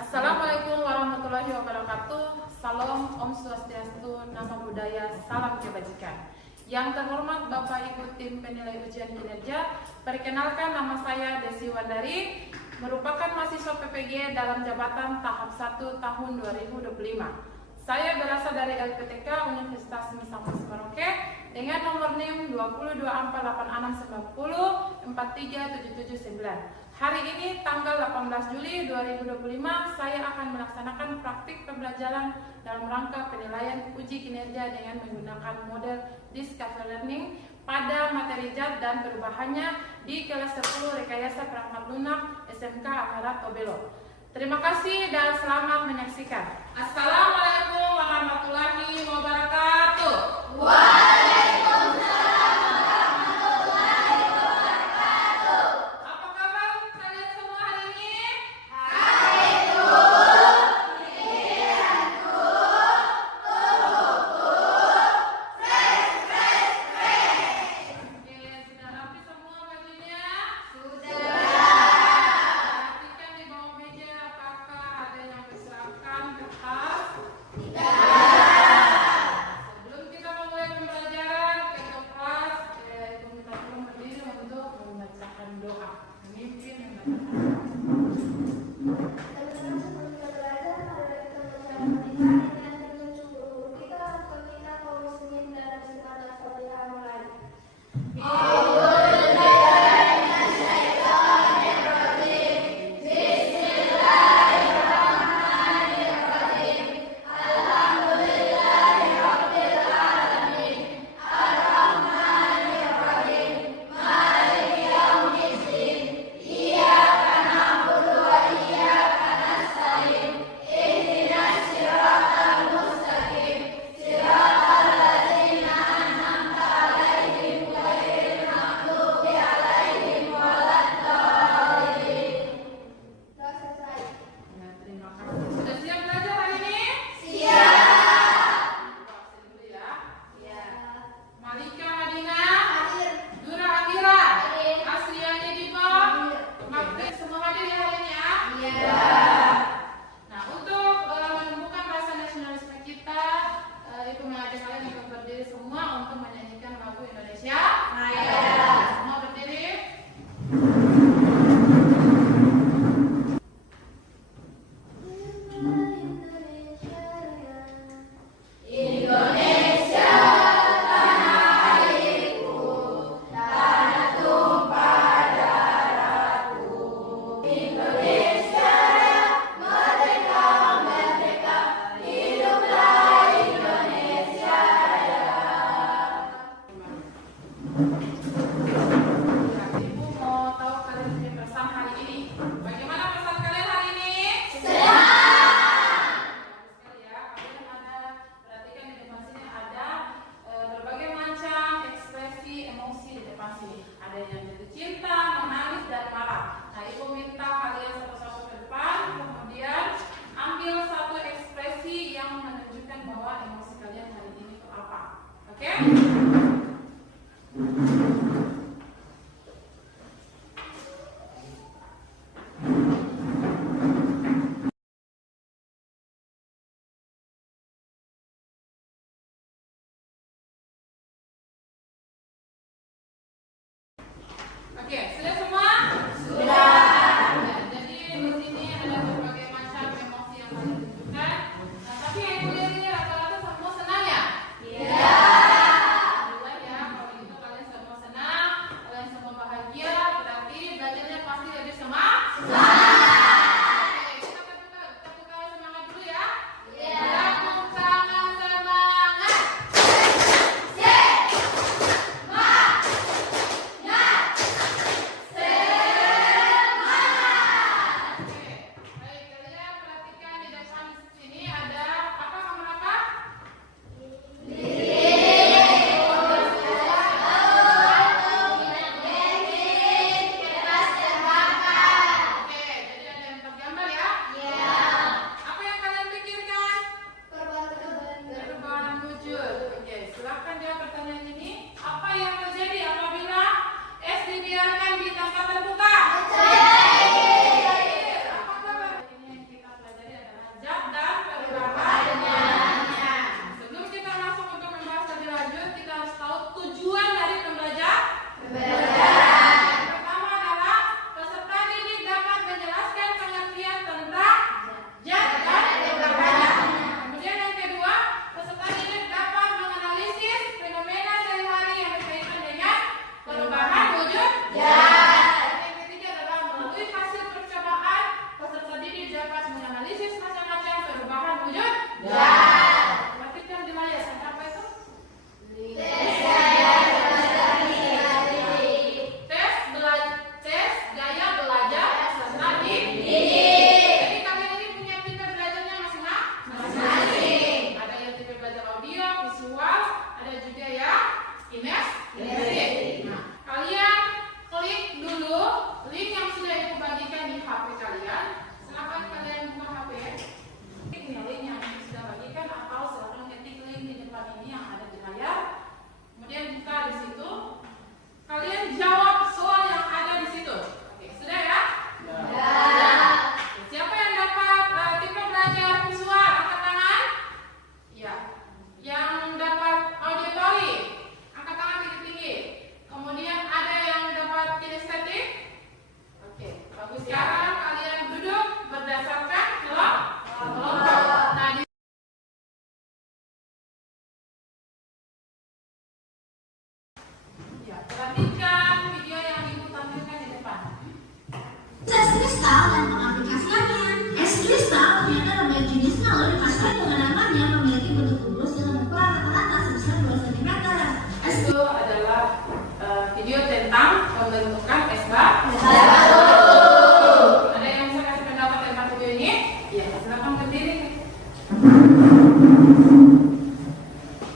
Assalamualaikum warahmatullahi wabarakatuh. Salam, Om Swastiastu, Namo Buddhaya, salam kebajikan. Yang terhormat Bapak Ibu tim penilai ujian kinerja, perkenalkan nama saya Desi Wandari, merupakan mahasiswa PPG dalam jabatan tahap 1 tahun 2025. Saya berasal dari LPTK Universitas Misal Merauke dengan nomor NIM 224889043779. Hari ini tanggal 18 Juli 2025 saya akan melaksanakan praktik pembelajaran dalam rangka penilaian uji kinerja dengan menggunakan model Discover Learning pada materi JAT dan perubahannya di kelas 10 Rekayasa Perangkat Lunak SMK Amarat Obelo. Terima kasih dan selamat menyaksikan. Assalamualaikum warahmatullahi wabarakatuh. Waalaikumsalam warahmatullahi wabarakatuh. Apa kabar kalian semua hari ini? Oke, sudah rapi semua bajunya? Perhatikan di bawah meja apakah ada yang berserakan kertas? Sebelum kita memulai pembelajaran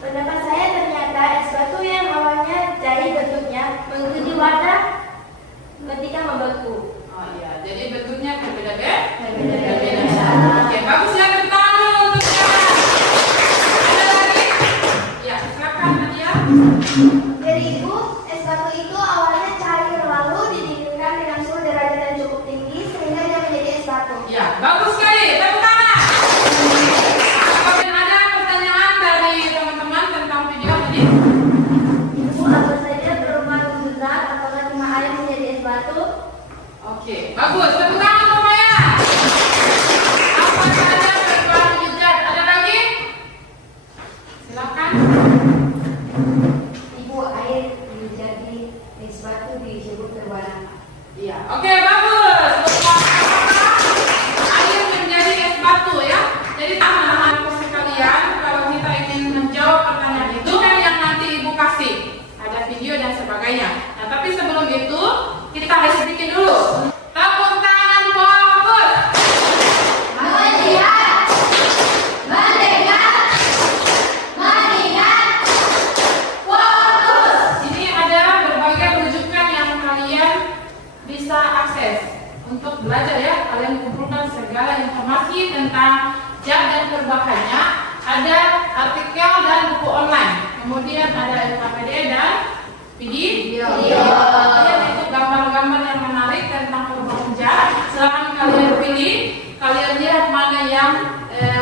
Pendapat saya ternyata es batu yang awalnya cair bentuknya mengikuti warna ketika membeku. Oh iya, jadi bentuknya berbeda-beda. Berbeda-beda. Oke, bagus ya, tepuk tangan dulu untuk dia. Ada lagi? Ya, silakan Nadia. Dari Ibu, es batu itu awalnya cair lalu didinginkan dengan suhu derajat yang cukup tinggi sehingga dia menjadi es batu. Ya, bagus sekali. Tepuk tangan. Apakah ada pertanyaan dari teman-teman tentang video ini? Ibu, apa saja perubahan wujudnya apakah cuma air menjadi es batu? Oke, bagus. Tepuk tangan semuanya. Apa saja perubahan wujud? Ada lagi? Silakan. Ibu, air menjadi es batu disebut berwarna. Iya. Oke, bagus. Air menjadi es batu ya. Jadi teman-teman sekalian, kalau kita ingin menjawab pertanyaan itu kan yang nanti Ibu kasih, ada video dan sebagainya. Nah, tapi sebelum itu kita harus bikin dulu. Tepuk tangan fokus. Melihat, mendengar, melihat, fokus. Ini ada berbagai rujukan yang kalian bisa akses untuk belajar ya. Kalian kumpulkan segala informasi tentang zat dan perubahannya. Ada artikel dan buku online. Kemudian ada LKPD dan video. Kemudian itu gambar-gambar yang menarik tentang perubahan zat. Silahkan kalian pilih. Kalian lihat mana yang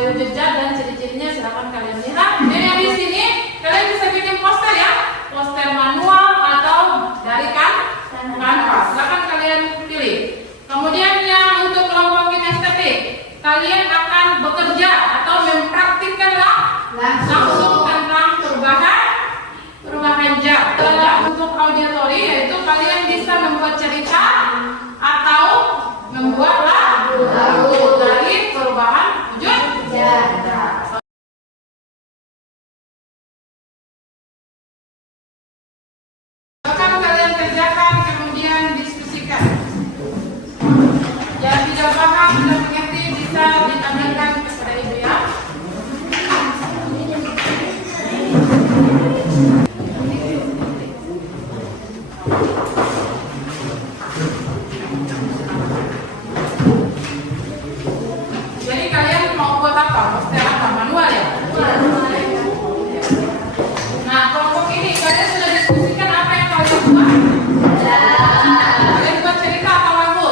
wujud zat dan ciri-cirinya. Silahkan kalian lihat. Dan yang di sini kalian bisa bikin poster ya. Poster manual atau dari kanvas. Silahkan kalian pilih. Kemudian yang untuk kelompok kinestetik, kalian akan bekerja atau mempraktikkan langsung tentang perubahan zat. Untuk auditori yaitu kalian bisa membuat cerita atau membuat lagu dari perubahan wujud zat. Akan kalian kerjakan kemudian diskusikan. Yang tidak paham dan mengerti bisa ditanyakan kepada Ibu ya. Jadi kalian mau buat apa? Poster apa? Manual ya? Nah, kelompok ini kalian sudah diskusikan apa yang kalian buat? Kalian buat cerita atau lagu?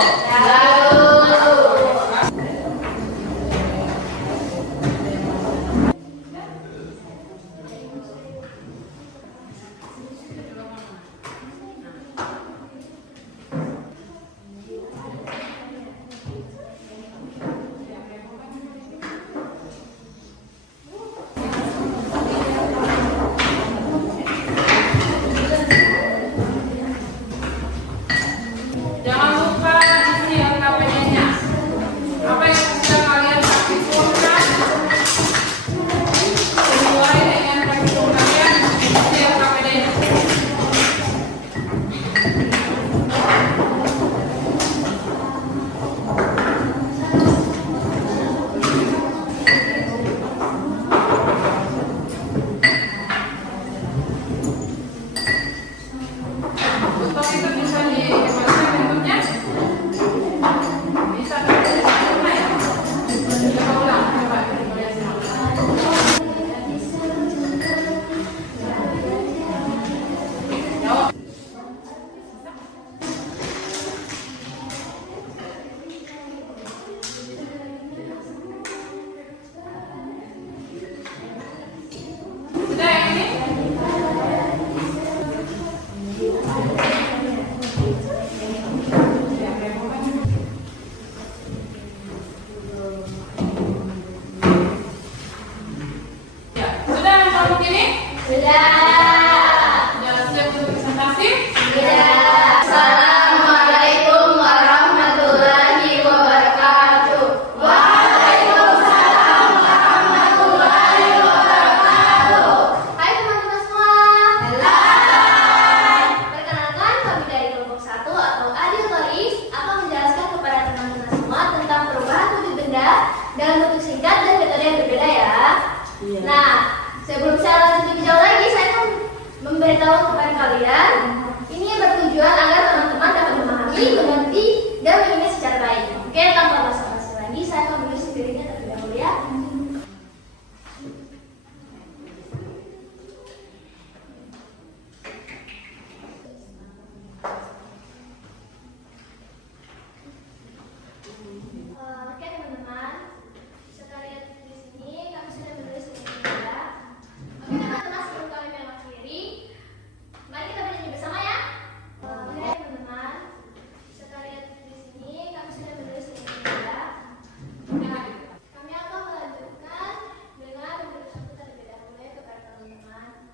Kami akan melanjutkan dengan bersatu terlebih dahulu ya kepada teman-teman.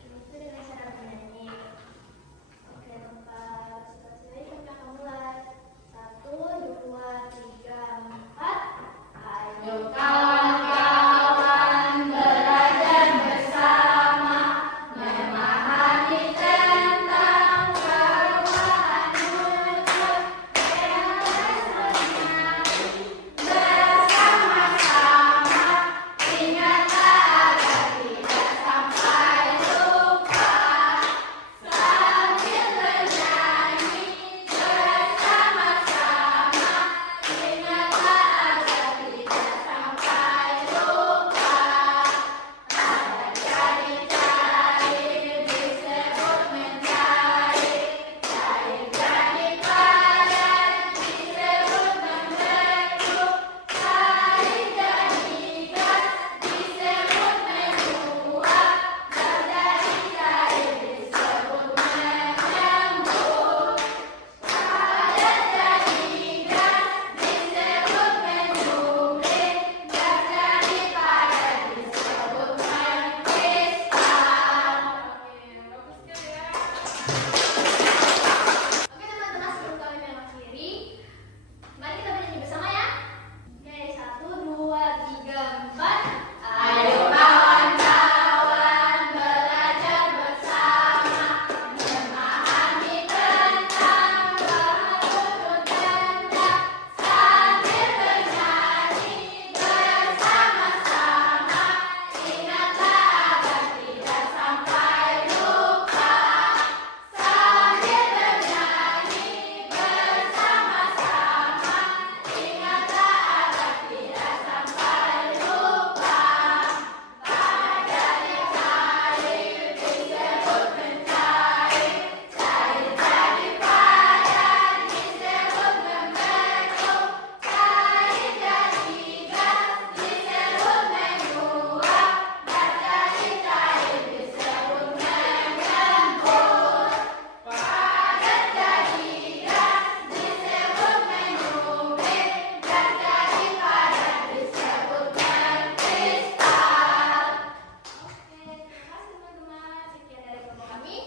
Itu dengan cara bernyanyi. Oke, tempat situasi kami akan mulai. 1, 2, 3, 4. Ayo kawan-kawan belajar bersama, memahami tentang perubahan muncul yang terjadi bersama-sama. Ingatlah agar tidak sampai lupa, sambil bernyanyi bersama-sama. Ingatlah agar tidak sampai lupa. Ada cair-cair disebut mencair, cair jadi padat disebut membeku, cair jadi gas disebut menguap, gas jadi cair disebut mengembun, padat jadi gas disebut menyuling, gas jadi padat disebut mengkristal. Oke teman-teman, sebelum kami mengakhiri, mari kita bernyanyi bersama ya. Oke, 1, 2, 3, 4. Ayo kawan-kawan belajar bersama, memahami tentang bahan tentang, sambil bernyanyi bersama-sama. Ingatlah agar tidak sampai lupa, sambil bernyanyi bersama-sama. Ingatlah agar tidak sampai lupa. Padat cair disebut mencair, cair jadi padat disebut membeku, cair jadi gas disebut menguap, gas jadi cair disebut mengembun, padat jadi gas disebut menyuling, gas jadi padat disebut mengkristal. Oke, terima kasih teman-teman. Sekian dari kelompok kami.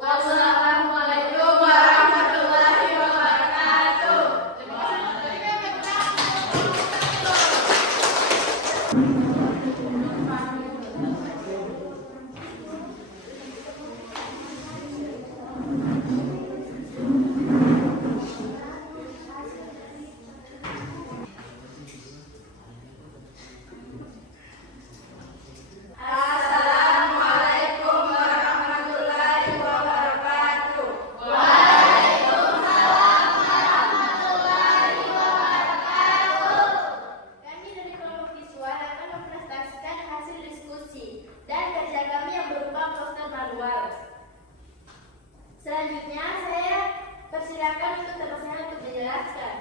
Wassalamualaikum warahmatullahi wabarakatuh. Assalamualaikum warahmatullahi wabarakatuh. Waalaikumsalam warahmatullahi wabarakatuh. Kami dari kelompok siswa akan mempresentasikan hasil diskusi dan kerja kami yang berupa poster manual. Selanjutnya saya persilakan untuk terusnya untuk menjelaskan.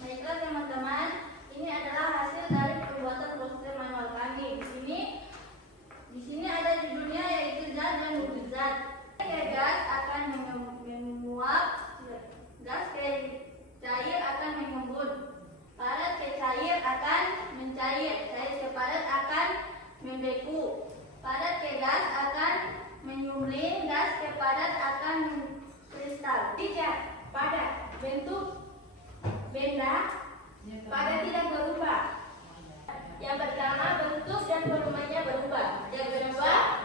Baiklah teman-teman, ini adalah hasil dari pembuatan poster manual kami. Di sini ada judulnya yaitu zat dan mukjizat. Gas akan menguap, gas ke cair akan mengembun, padat ke cair akan mencair, cair ke padat akan membeku, padat ke gas akan menyuling, gas ke padat akan kristal. Tiga, padat, bentuk benda pada tidak berubah. Yang pertama, bentuk dan volumenya berubah. Yang kedua,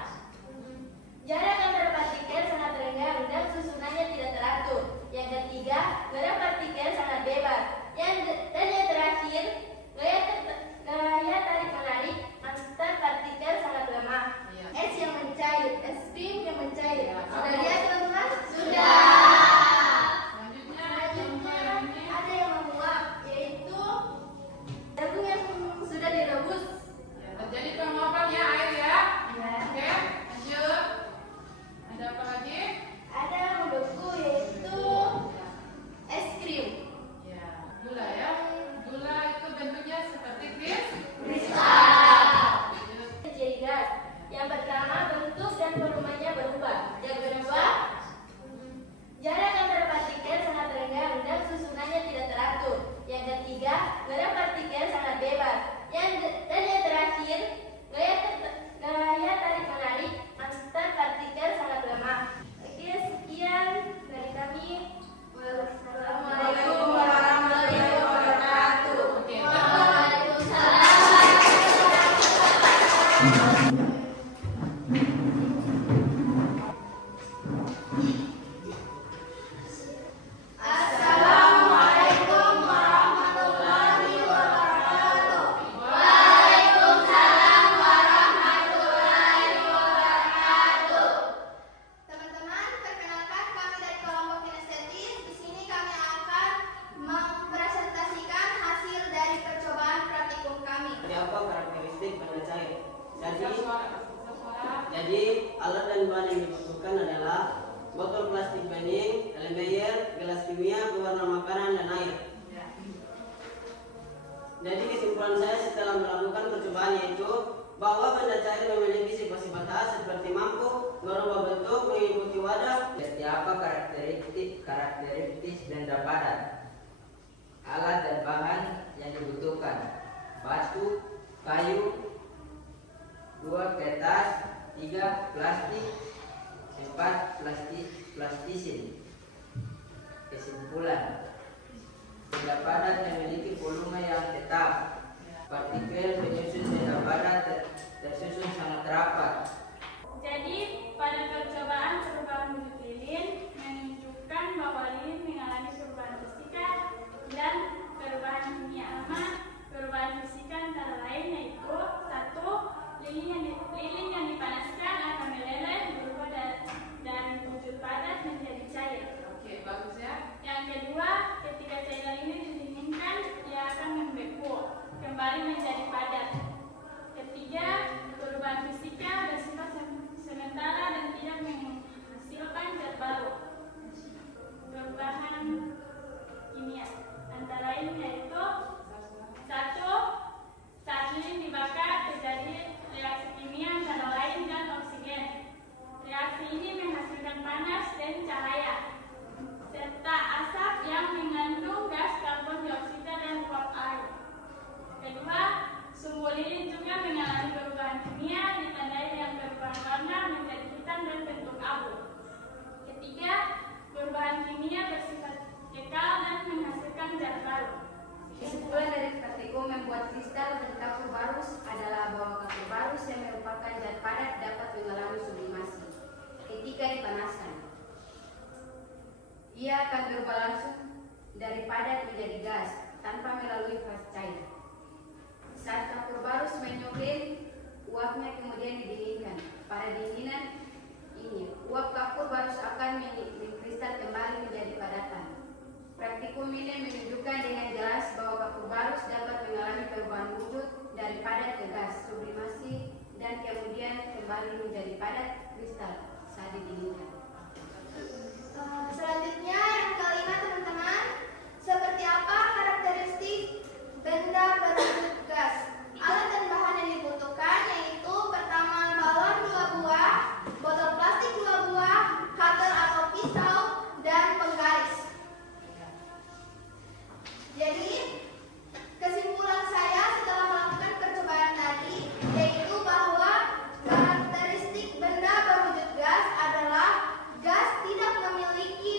jarak antar partikel sangat rendah dan susunannya tidak teratur. Yang ketiga, gerak partikel sangat bebas. Dan yang terakhir, gaya tarik menarik antar partikel sangat lemah. Es yang mencair, es krim yang mencair. Sudah lihat teman-teman? Sudah. Selanjutnya ada yang menguap, yaitu makanan dan air. Jadi kesimpulan saya setelah melakukan percobaan yaitu bahwa benda cair memiliki sifat-sifat khas seperti mampu merubah bentuk, mengikuti wadah. Seperti apa karakteristik benda padat? Alat dan bahan yang dibutuhkan: batu, kayu, 2 kertas, 3 plastik, 4 plastisin. Kesimpulan: benda padat memiliki volume yang tetap. Partikel penyusun benda padat tersusun sangat rapat. Jadi, pada percobaan perubahan wujud lilin menunjukkan bahwa lilin mengalami perubahan fisika dan perubahan kimia element. Perubahan fisika antara lain yaitu: 1. Lilin yang dipanaskan akan meleleh berubah dari wujud padat menjadi cair. Oke, bagus ya. Yang kedua, ketika cairan ini didinginkan, ia akan membeku kembali menjadi padat. Ketiga, perubahan fisika bersifat sementara dan tidak menghasilkan zat baru. Perubahan kimia antara lain yaitu: 1. Saat lilin dibakar terjadi reaksi kimia antara lain dan oksigen. Reaksi ini menghasilkan panas dan cahaya serta asap yang mengandung gas karbon dioksida dan uap air. Kedua, sumbu lilin juga mengalami perubahan kimia ditandai dengan perubahan warna menjadi hitam dan bentuk abu. Ketiga, perubahan kimia bersifat kekal dan menghasilkan zat baru. Kesimpulan dari praktikum membuat kristal dan kapur barus adalah bahwa kapur barus yang merupakan zat padat dapat mengalami sublimasi ketika dipanaskan. Ia akan berubah langsung dari padat menjadi gas tanpa melalui fase cair. Saat kapur barus menyogeng, uapnya kemudian didinginkan. Pada dinginan ini, uap kapur barus akan mengkristal kembali menjadi padatan. Praktikum ini menunjukkan dengan jelas bahwa kapur barus dapat mengalami perubahan wujud dari padat ke gas, sublimasi, dan kemudian kembali menjadi padat kristal saat didinginkan. Selanjutnya yang kelima teman-teman, seperti apa karakteristik benda berwujud gas? Alat dan bahan yang dibutuhkan yaitu: pertama, balon 2 buah, botol plastik 2 buah, cutter atau pisau, dan penggaris. Jadi, kesimpulan saya setelah melakukan percobaan tadi yaitu bahwa karakteristik benda berwujud gas adalah gas tidak memiliki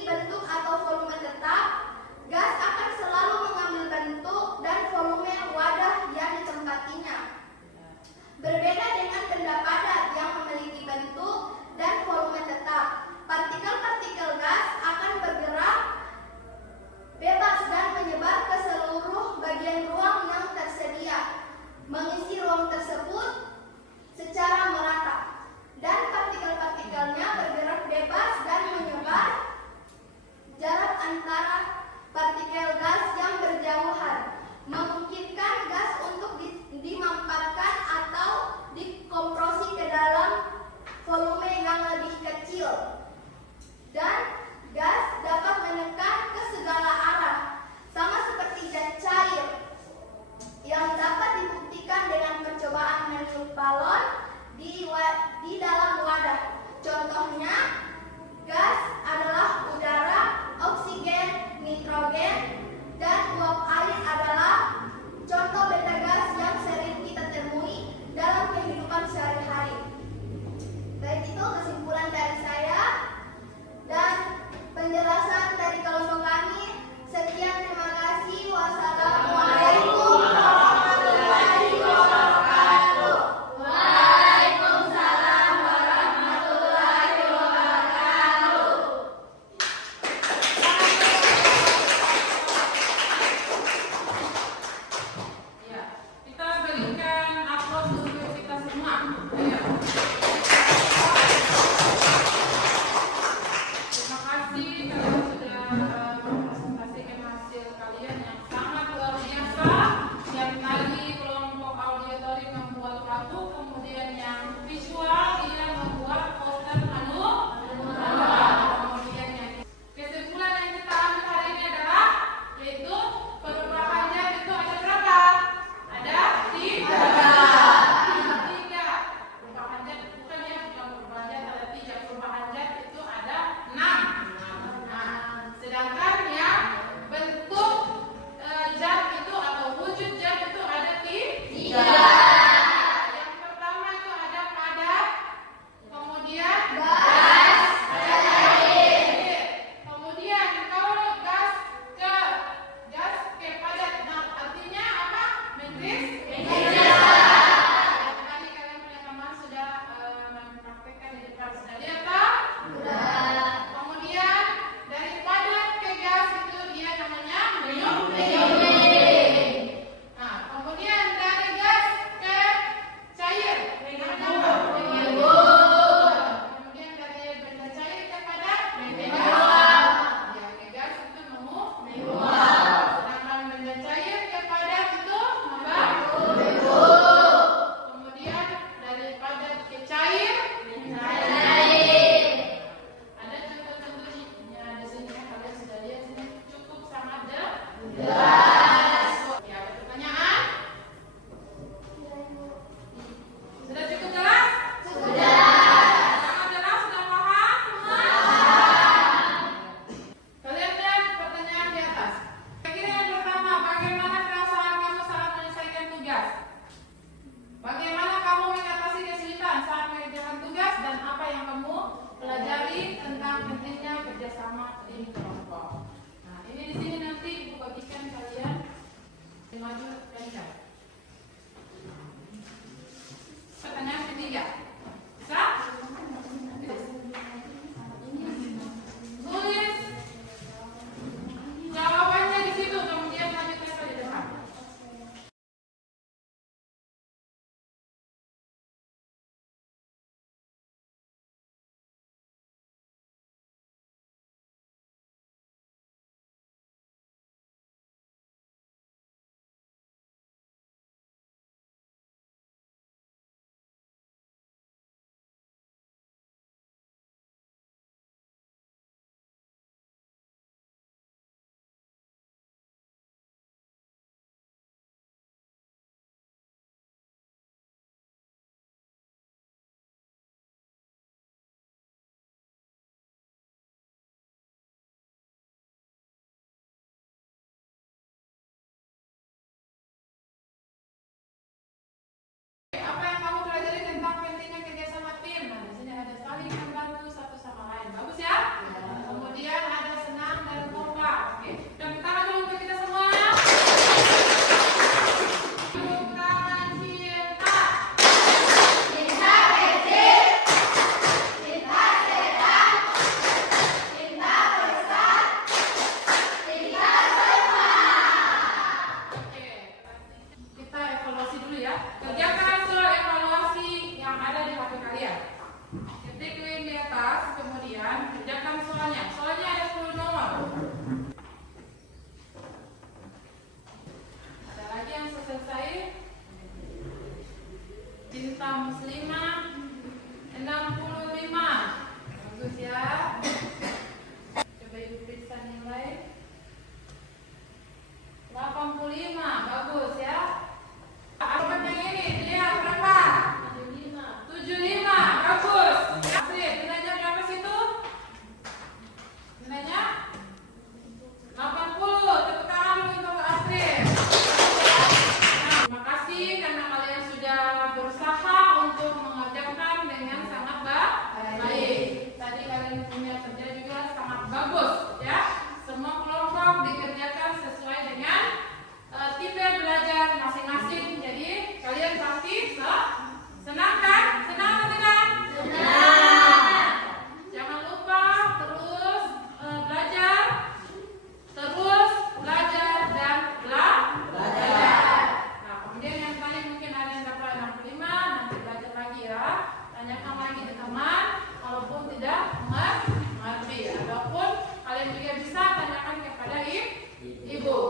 Ibu.